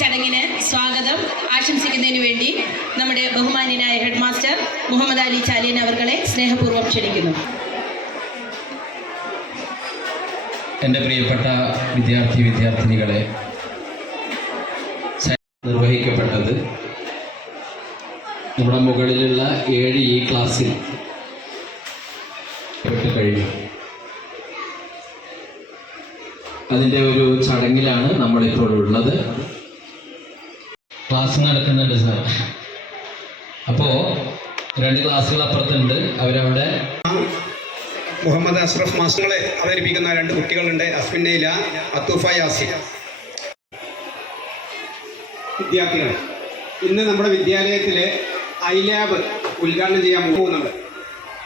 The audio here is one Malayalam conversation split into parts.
ചടങ്ങിന് സ്വാഗതം ആശംസിക്കുന്നതിന് വേണ്ടി നമ്മുടെ ബഹുമാന്യനായ ഹെഡ് മാസ്റ്റർ മുഹമ്മദ് അലി ചാലിയൻ അവർകളെ സ്നേഹപൂർവ്വം ക്ഷണിക്കുന്നു. എൻ്റെ പ്രിയപ്പെട്ട വിദ്യാർത്ഥിനികളെ, നിർവഹിക്കപ്പെട്ടത് നമ്മുടെ മുകളിലുള്ള 7 ഈ ക്ലാസ്സിൽ കഴിഞ്ഞു. അതിൻ്റെ ഒരു ചടങ്ങിലാണ് നമ്മളിപ്പോൾ ഉള്ളത്. ക്ലാസ് നടക്കുന്നുണ്ട് സാർ. അപ്പോൾ 2 ക്ലാസ്സുകൾ അപ്പുറത്തുണ്ട്. അവരവിടെ മുഹമ്മദ് അഷ്റഫ് മാസ്റ്ററുകളെ അവതരിപ്പിക്കുന്ന 2 കുട്ടികളുണ്ട്. അസ്മിന്നയില, അത്തൂഫ യാസിൻ. വിദ്യാർത്ഥികൾ, ഇന്ന് നമ്മുടെ വിദ്യാലയത്തിലെ ഐലാബ് ഉദ്ഘാടനം ചെയ്യാൻ പോകുന്നുണ്ട്.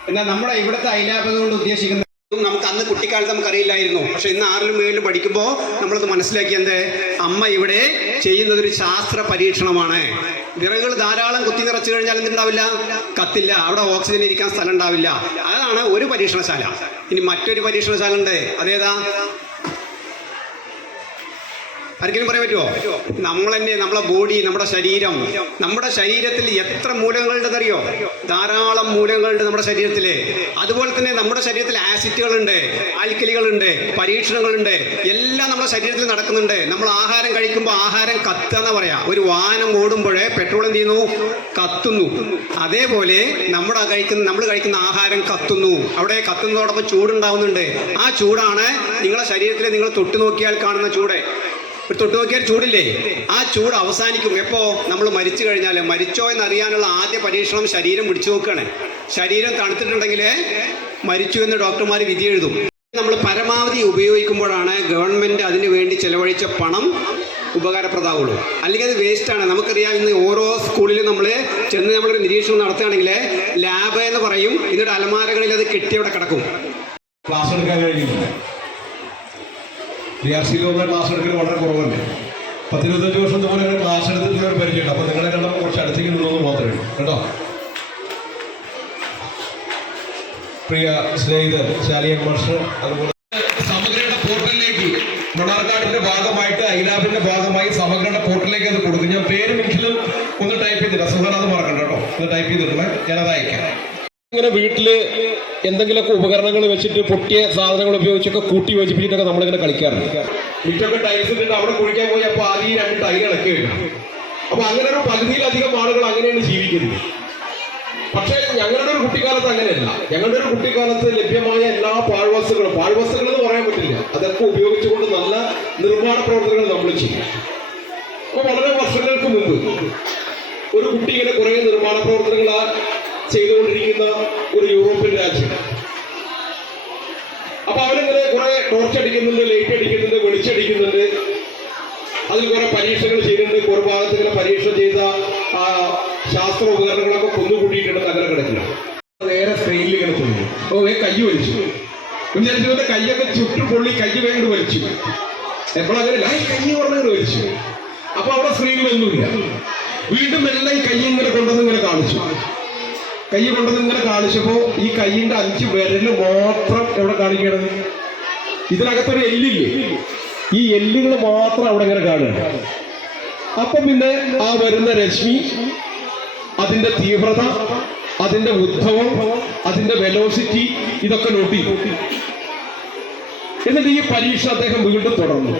എന്നാൽ നമ്മുടെ ഇവിടുത്തെ ഐലാബ് കൊണ്ട് ഉദ്ദേശിക്കുന്നത് നമുക്ക് അന്ന് കുട്ടിക്കാലത്ത് നമുക്കറിയില്ലായിരുന്നു. പക്ഷെ ഇന്ന് 6ലും 7ലും പഠിക്കുമ്പോൾ നമ്മളത് മനസ്സിലാക്കിയത് അമ്മ ഇവിടെ ചെയ്യുന്നതൊരു ശാസ്ത്ര പരീക്ഷണമാണ്. വിറകുകൾ ധാരാളം കുത്തി നിറച്ചു കഴിഞ്ഞാൽ എന്തുണ്ടാവില്ല? കത്തില്ല. അവിടെ ഓക്സിജൻ ഇരിക്കാൻ സ്ഥലം ഉണ്ടാവില്ല. അതാണ് ഒരു പരീക്ഷണശാല. ഇനി മറ്റൊരു പരീക്ഷണശാല ഉണ്ട്. അതേതാ? ആർക്കെങ്കിലും പറയാൻ പറ്റുമോ? നമ്മൾ തന്നെ, നമ്മളെ ബോഡി, നമ്മുടെ ശരീരത്തിൽ എത്ര മൂലകങ്ങളുണ്ടെന്നറിയോ? ധാരാളം മൂലകങ്ങളുണ്ട് നമ്മുടെ ശരീരത്തിൽ. അതുപോലെ തന്നെ നമ്മുടെ ശരീരത്തിൽ ആസിഡുകളുണ്ട്, ആൽക്കലികളുണ്ട്, പരീക്ഷണങ്ങളുണ്ട്, എല്ലാം നമ്മുടെ ശരീരത്തിൽ നടക്കുന്നുണ്ട്. നമ്മൾ ആഹാരം കഴിക്കുമ്പോൾ ആഹാരം കത്തുക എന്ന് പറയാം. ഒരു വാഹനം ഓടുമ്പോഴേ പെട്രോൾ എന്ത് ചെയ്യുന്നു? കത്തുന്നു. അതേപോലെ നമ്മൾ കഴിക്കുന്ന ആഹാരം കത്തുന്നു. അവിടെ കത്തുന്നതോടൊപ്പം ചൂടുണ്ടാവുന്നുണ്ട്. ആ ചൂടാണ് നിങ്ങളുടെ ശരീരത്തിൽ നിങ്ങൾ തൊട്ടു നോക്കിയാൽ കാണുന്ന ചൂട്. ഒരു തൊട്ട് നോക്കിയാൽ ചൂടില്ലേ? ആ ചൂട് അവസാനിക്കും എപ്പോൾ? നമ്മൾ മരിച്ചു കഴിഞ്ഞാൽ. മരിച്ചോ എന്നറിയാനുള്ള ആദ്യ പരീക്ഷണം ശരീരം പിടിച്ചു നോക്കുകയാണ്. ശരീരം തണുത്തിട്ടുണ്ടെങ്കിൽ മരിച്ചു എന്ന് ഡോക്ടർമാർ വിധി എഴുതും. നമ്മൾ പരമാവധി ഉപയോഗിക്കുമ്പോഴാണ് ഗവൺമെൻറ് അതിന് വേണ്ടി ചെലവഴിച്ച പണം ഉപകാരപ്രദമാവുള്ളൂ. അല്ലെങ്കിൽ അത് വേസ്റ്റാണ്. നമുക്കറിയാം, ഇന്ന് ഓരോ സ്കൂളിലും നമ്മൾ ചെന്ന് നമ്മളൊരു നിരീക്ഷണം നടത്തുകയാണെങ്കിൽ ലാബ് എന്ന് പറയും. എന്നിട്ട് അലമാരകളിൽ അത് കെട്ടി അവിടെ കിടക്കും. ക്ലാസ് എടുക്കാൻ കഴിയുന്നില്ല. DRC-യിലുള്ള ക്ലാസ് എടുക്കൽ വളരെ കുറവല്ലേ. 10-25 വർഷം പോലെ ക്ലാസ് എടുത്തിട്ട് ഒരു പരിചയമുണ്ട്. അപ്പോൾ നിങ്ങളെ കണ്ടപ്പോൾ കുറച്ച് അടുത്തേക്ക് നിന്നൊന്ന് മാത്രമേ ഉള്ളൂ കേട്ടോ. പ്രിയ സ്നേഹിതർ ചാലിയൻ മാസ്റ്റർ, അതുപോലെ സമഗ്രയുടെ പോർട്ടലിലേക്ക് മണ്ണാർക്കാടിന്റെ ഭാഗമായിട്ട് ഐലാബിന്റെ ഭാഗമായി സമഗ്രയുടെ പോർട്ടലിലേക്ക് അത് കൊടുക്കും. ഞാൻ പേര് മിനിറ്റിലും ഒന്ന് ടൈപ്പ് ചെയ്തിട്ട് സുഖം അത് മറക്കണ്ട കേട്ടോ. ഒന്ന് ടൈപ്പ് ചെയ്തിട്ടുള്ള ഞാനത് അയക്കാം. ഇങ്ങനെ വീട്ടില് എന്തെങ്കിലുമൊക്കെ ഉപകരണങ്ങൾ വെച്ചിട്ട് പൊട്ടിയ സാധനങ്ങൾ ഉപയോഗിച്ചൊക്കെ കൂട്ടി യോജിപ്പിച്ചിട്ടൊക്കെ നമ്മളിങ്ങനെ കളിക്കാറുണ്ട്. വീട്ടൊക്കെ ടൈൽസ് ഇട്ടിട്ട് അവിടെ കുഴിക്കാൻ പോയി അപ്പോൾ ആദ്യം 2 ടൈൽ ഇളക്കി വരും. അപ്പൊ അങ്ങനെ ഒരു പകുതിയിലധികം ആളുകൾ അങ്ങനെയാണ് ജീവിക്കുന്നത്. പക്ഷേ ഞങ്ങളുടെ ഒരു കുട്ടിക്കാലത്ത് അങ്ങനെയല്ല. ഞങ്ങളുടെ ഒരു കുട്ടിക്കാലത്ത് ലഭ്യമായ എല്ലാ പാഴ്വസ്തുക്കളും എന്ന് പറയാൻ പറ്റില്ല, അതൊക്കെ ഉപയോഗിച്ചുകൊണ്ട് നല്ല നിർമ്മാണ പ്രവർത്തനങ്ങൾ നമ്മൾ ചെയ്യും. അപ്പൊ വളരെ വർഷങ്ങൾക്ക് മുമ്പ് ഒരു കുട്ടി ഇങ്ങനെ കുറെ നിർമ്മാണ പ്രവർത്തനങ്ങൾ ചെയ്തുകൊണ്ടിരിക്കുന്ന ഒരു യൂറോപ്യൻ രാജ്യം. അപ്പൊ അവരിങ്ങനെ കുറെ ടോർച്ച് അടിക്കുന്നുണ്ട്, ലൈറ്റ് അടിക്കുന്നുണ്ട്, വെളിച്ചടിക്കുന്നുണ്ട്. അതിൽ കുറെ പരീക്ഷകൾ ചെയ്യുന്നുണ്ട്. കുറെ ഭാഗത്ത് ഇങ്ങനെ പരീക്ഷ ചെയ്ത ശാസ്ത്ര ഉപകരണങ്ങളൊക്കെ കൊന്നുകൂട്ടിയിട്ടുണ്ട്. അങ്ങനെ കിടക്കില്ല. നേരെ സ്ക്രീനിൽ ഇങ്ങനെ തോന്നി. കൈ വലിച്ചു. വിചാരിച്ചവന്റെ കൈയൊക്കെ ചുറ്റു പൊള്ളി കൈ വേഗം വലിച്ചു. എപ്പോഴങ്ങനെ കൈ പറഞ്ഞങ്ങനെ വലിച്ചു. അപ്പൊ അവിടെ സ്ക്രീനിലൊന്നുമില്ല. വീണ്ടും എല്ലാം ഈ കൈ ഇങ്ങനെ കൊണ്ടുവന്ന് ഇങ്ങനെ കാണിച്ചു. കൈ കൊണ്ടത് ഇങ്ങനെ കാണിച്ചപ്പോ ഈ കൈയിന്റെ 5 വിരല് മാത്രം എവിടെ കാണിക്കണത്? ഇതിനകത്തൊരു എല്ലില്ലേ? ഈ എല്ലുകൾ മാത്രം അവിടെ ഇങ്ങനെ കാണുക. അപ്പൊ പിന്നെ ആ വരുന്ന രശ്മി, അതിന്റെ തീവ്രത, അതിന്റെ ഉദ്ഭവം, അതിന്റെ വെലോസിറ്റി, ഇതൊക്കെ നോട്ട് ചെയ്തു. എന്നിട്ട് ഈ പരീക്ഷ അദ്ദേഹം വീണ്ടും തുടർന്നു.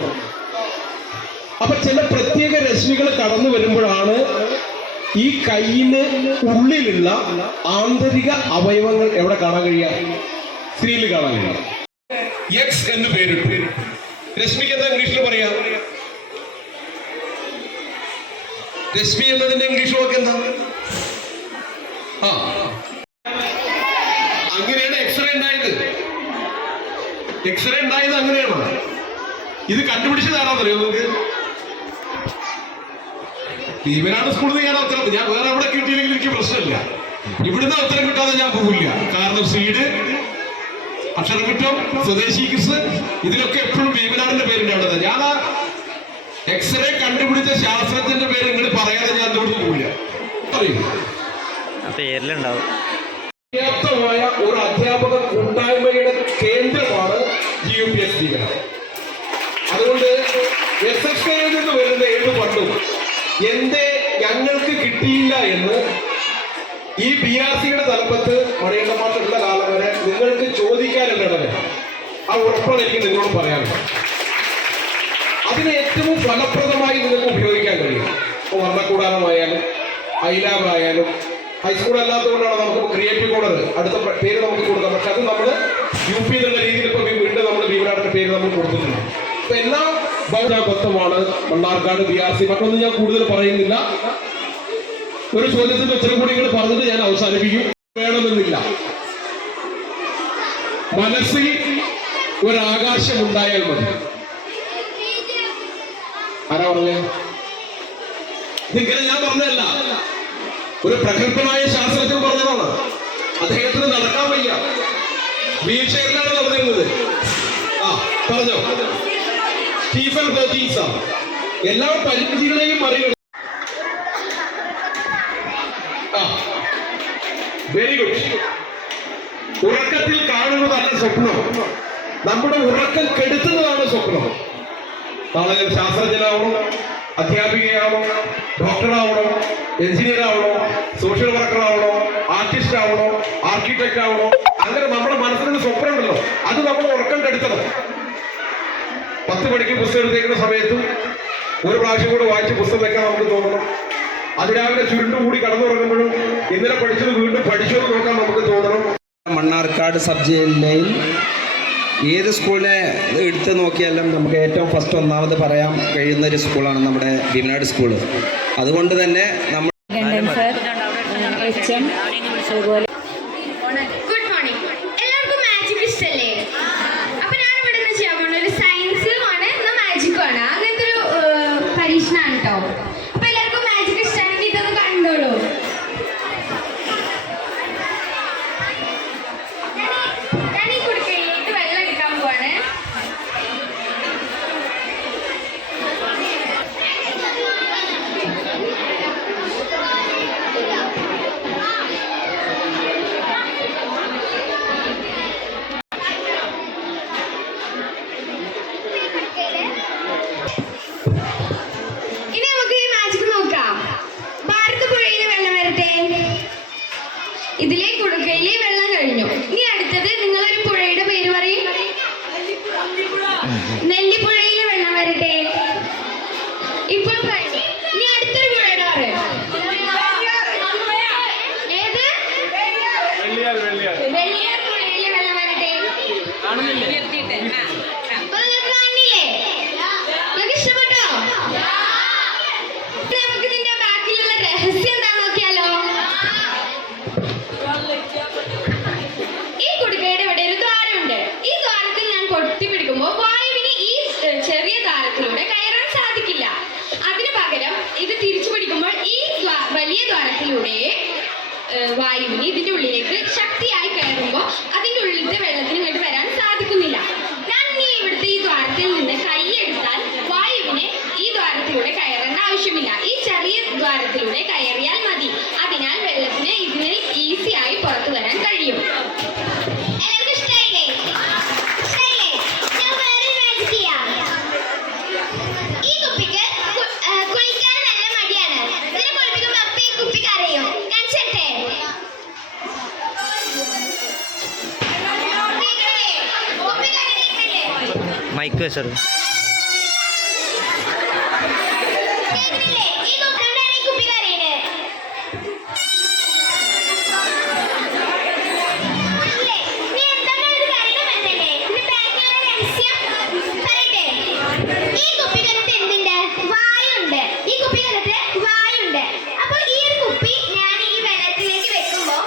അപ്പൊ ചില പ്രത്യേക രശ്മികൾ കടന്നു വരുമ്പോഴാണ് ഈ കൈയിന് ഉള്ളിലുള്ള ആന്തരിക അവയവങ്ങൾ എവിടെ കാണാൻ കഴിയുക? സ്ക്രീനിൽ കാണാൻ കഴിയുക. എക്സ് എന്ന് പേരിട്ടു. രശ്മിക്ക് എന്താ ഇംഗ്ലീഷിൽ പറയാ? രശ്മി എന്നതിന്റെ ഇംഗ്ലീഷ് വാക്ക് എന്താ? അങ്ങനെയാണ് എക്സ്റേ ഉണ്ടായത്. എക്സ്റേ ഉണ്ടായത് അങ്ങനെയാണ്. ഇത് കണ്ടുപിടിച്ചതാണോന്നറിയോ നിങ്ങൾക്ക്? ഇവരാണ് സ്കൂളിൽ നിന്ന് ഞാൻ ഉത്തരം. ഞാൻ വേറെ എവിടെ കിട്ടിയില്ലെങ്കിൽ എനിക്ക് പ്രശ്നമില്ല. ഇവിടുന്ന് ഉത്തരം കിട്ടാതെ ഞാൻ പോകില്ല. കാരണം സീഡ്, അക്ഷരക്കുറ്റം, സ്വദേശി കിസ്, ഇതിലൊക്കെ എപ്പോഴും ഭീമനാടിന്റെ പേരുണ്ട് അവിടെ. ഞാൻ ആ എക്സ്റേ കണ്ടുപിടിച്ച ശാസ്ത്രജ്ഞന്റെ പേര് നിങ്ങൾ പറയാതെ ഞാൻ ഇവിടുന്ന് പോകില്ല. പേരിലുണ്ടാവും. പര്യാപ്തമായ ഒരു അധ്യാപക കൂട്ടായ്മയുടെ കേന്ദ്രമാണ് GUPS ഭീമനാട്. അതുകൊണ്ട് SSKയിൽ നിന്ന് വരുന്ന 7 ഫണ്ടും എന്തേ ഞങ്ങൾക്ക് കിട്ടിയില്ല എന്ന് ഈ BRC-യുടെ തലപ്പത്ത് മണിയണ്ണ മാഷുള്ള കാലം വരെ നിങ്ങൾക്ക് ചോദിക്കാനുള്ളവരെ ആ ഉറപ്പാണ് എനിക്ക് നിങ്ങളോട് പറയാനുള്ളത്. അതിന് ഏറ്റവും ഫലപ്രദമായി നിങ്ങൾക്ക് ഉപയോഗിക്കാൻ കഴിയും. ഇപ്പോൾ വർണ്ണക്കൂടാരമായാലും ഐലാബായാലും ഹൈസ്കൂൾ അല്ലാത്തതുകൊണ്ടാണ് നമുക്ക് ക്രിയേറ്റീവ് കോർണർ അടുത്ത പേര് നമുക്ക് കൊടുക്കാം. പക്ഷെ അത് നമ്മൾ UP എന്നുള്ള രീതിയിൽ ഇപ്പോൾ വീണ്ടും നമ്മൾ വീവനാടിന്റെ പേര് നമ്മൾ കൊടുത്തിട്ടുണ്ട്. അപ്പൊ എല്ലാ ബൗദ്ധമാണ് മണ്ണാർക്കാട് BRC. മറ്റൊന്നും ഞാൻ കൂടുതൽ പറയുന്നില്ല. ഒരു ചോദ്യത്തിന്റെ ഉത്തരം കൂടി നിങ്ങൾ പറഞ്ഞത് ഞാൻ അവസാനിപ്പിക്കും. വേണമെന്നില്ല, മനസ്സിൽ ഒരാകാശം ഉണ്ടായാൽ മതി. ആരാ പറഞ്ഞേ? ഇതിങ്ങനെ ഞാൻ പറഞ്ഞതല്ല, ഒരു പ്രഗത്ഭനായ ശാസ്ത്രജ്ഞൻ പറഞ്ഞതാണ്. അദ്ദേഹത്തിന് നടക്കാൻ വയ്യ, വീൽ ചെയറിലാണ് നടന്നിരുന്നത്. പറഞ്ഞോ, സ്റ്റീഫൻ ഹോക്കിൻസ്. എല്ലാ പരിമിതികളെയും മറികട. Very good. ഉറക്കത്തിൽ കാണുന്നതല്ല സ്വപ്നം, നമ്മുടെ ഉറക്കം കെടുത്തുന്നതാണ് സ്വപ്നം. നാളെ ഞാൻ ശാസ്ത്രജ്ഞനാവണം, അധ്യാപികയാവണം, ഡോക്ടറാവണം, എഞ്ചിനീയർ ആവണോ, സോഷ്യൽ വർക്കർ ആവണോ, ആർട്ടിസ്റ്റ് ആവണോ, ആർക്കിടെക്ട് ആവണോ, അങ്ങനെ നമ്മുടെ മനസ്സിലൊരു സ്വപ്നം ഉണ്ടല്ലോ, അത് നമ്മൾ ഉറക്കം കെടുത്തണം. 10 മണിക്ക് പുസ്തകം എടുത്തേക്കുന്ന സമയത്തും ഒരു പ്രാവശ്യം കൂടെ വായിച്ച് പുസ്തകം വെക്കാൻ നമുക്ക് തോന്നണം. അതിരാവിലെ ചുരുണ്ടുകൂടി കടന്നുറങ്ങുമ്പോഴും ഇന്നലെ പഠിച്ചത് വീണ്ടും പഠിച്ചു നോക്കാൻ നമുക്ക് തോന്നണം. മണ്ണാർക്കാട് സബ് ജില്ലയിൽ ഏത് സ്കൂളിനെ എടുത്ത് നോക്കിയാലും നമുക്ക് ഏറ്റവും ഫസ്റ്റ് ഒന്നാമത് പറയാൻ കഴിയുന്ന ഒരു സ്കൂളാണ് നമ്മുടെ ഭീമനാട് സ്കൂള്. അതുകൊണ്ട് തന്നെ നമ്മൾ ഗുഡ് മോർണിംഗ്. എല്ലാവർക്കും മാജിക് ഇഷ്ടല്ലേ? അപ്പൊ ഞാൻ ഇവിടെ നിന്ന് ചെയ്യാൻ പോകുന്ന ഒരു സയൻസും ആണ് മാജിക്കും ആണ്. അങ്ങനത്തെ ഒരു പരീക്ഷണമാണ് കേട്ടോ. അപ്പൊ എല്ലാവർക്കും മാജിക് ഇഷ്ടമാണെങ്കിൽ ഇതൊന്ന് കണ്ടോളൂ. ഞാൻ ഈ കുടുക്കയിലേക്ക് വെള്ളം എടുക്കാൻ പോവാണ്. ഇനി നമുക്ക് ഈ മാജിക് നോക്കാം. ഭാരതപ്പുഴയിലെ വെള്ളം വരട്ടെ. ഇതിലെ കുടുക്കയിലെ വെള്ളം കഴിഞ്ഞു. ഇനി അടുത്തത് നിങ്ങളൊരു പുഴയുടെ പേര് പറയും. നെല്ലിപ്പുഴയിലെ വെള്ളം വരട്ടെ. ഇപ്പോൾ കഴിഞ്ഞു. ഇനി അടുത്തൊരു പുഴയുടെ പറയും. ഏത്? വെള്ളിയാർ പുഴയിലെ വെള്ളം വരട്ടെ. അപ്പൊ നിങ്ങൾക്ക് കാണില്ലേ? നിങ്ങൾക്ക് ഇഷ്ടപ്പെട്ടോ? നമുക്ക് ഇതിന്റെ ബാക്കിലുള്ള രഹസ്യം എന്താ നോക്കിയാലോ? ഈ കുടുക്കയുടെ ഇവിടെ ഒരു ദ്വാരമുണ്ട്. ഈ ദ്വാരത്തിൽ ഞാൻ പൊട്ടിപ്പിടിക്കുമ്പോൾ വായുവിന് ഈ ചെറിയ ദ്വാരത്തിലൂടെ കയറാൻ സാധിക്കില്ല. അതിനു പകരം ഇത് തിരിച്ചു പിടിക്കുമ്പോൾ ഈ വലിയ ദ്വാരത്തിലൂടെ വായുവിന് ഇതിന്റെ ഉള്ളിലേക്ക് ശക്തിയായി കയറുമ്പോൾ അതിന്റെ ഉള്ളിലത്തെ വെള്ളത്തിന് ഇങ്ങോട്ട് വരാൻ സാധിക്കുന്നില്ല. ഞാൻ ഇനി ഇവിടുത്തെ ഈ ദ്വാരത്തിൽ നിന്ന് കൈയെടുത്താൽ വായുവിന് ഈ ദ്വാരത്തിലൂടെ കയറേണ്ട ആവശ്യമില്ല. ഈ ചെറിയ ദ്വാരത്തിലൂടെ കയറിയാൽ മതി. അതിനാൽ വെള്ളത്തിന് ഇതിന് ഈസിയായി പുറത്തു വരാൻ കഴിയും. എല്ലാവർക്കും ഇഷ്ടായില്ലേ? ഞാൻ വേറൊരു മാജിക് ചെയ്യാം. ഈ കുപ്പിക്ക് കുളിക്കാൻ നല്ല മടിയാണ്. ഇതിനെ കുളിപ്പിക്കുമ്പോൾ അപ്പൊ ഈ കുപ്പി കരയും. കാണിച്ചേ. കുപ്പി കരയില്ലേ? മൈക്ക് വെച്ചത് കേൾക്കുന്നില്ലേ? ഈ കുപ്പിയോടാണ് ഈ കുപ്പി കരയുന്നത്. ഇല്ലേ? നീ എന്താണ് ഇത് കരയണമെന്നല്ലേ? ഇതിന്റെ ബാക്കിലുള്ള രഹസ്യം പറയട്ടെ. ഈ കുപ്പിക്കകത്ത് എന്തുണ്ട്? വായുണ്ട്. ഈ കുപ്പിക്കകത്ത് വായുണ്ട്. അപ്പൊ ഈ ഒരു കുപ്പി ഞാൻ ഈ വെള്ളത്തിലേക്ക് വെക്കുമ്പോ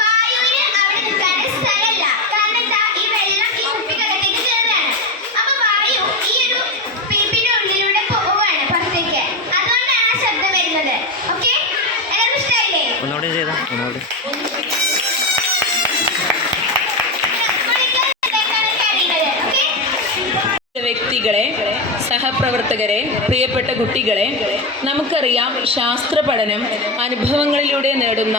വായുവിന് അവിടെ നിൽക്കാൻ സ്ഥലമല്ല. കാരണം എന്താ? ഈ വെള്ളം ഈ കുപ്പിക്കകത്തേക്ക് കയറുകയാണ്. അപ്പൊ വായു ഈ ഒരു പീപ്പിന്റെ ഉള്ളിലൂടെ പോവാണ് പുറത്തേക്ക്. അതുകൊണ്ടാണ് ആ ശബ്ദം വരുന്നത്. ഓക്കെ, എല്ലാവർക്കും ഇഷ്ടമായില്ലേ? ഒന്നുകൂടി ചെയ്താ ഒന്നുകൂടി വ്യക്തികളെ, സഹപ്രവർത്തകരെ, പ്രിയപ്പെട്ട കുട്ടികളെ, നമുക്കറിയാം ശാസ്ത്ര പഠനം അനുഭവങ്ങളിലൂടെ നേടുന്ന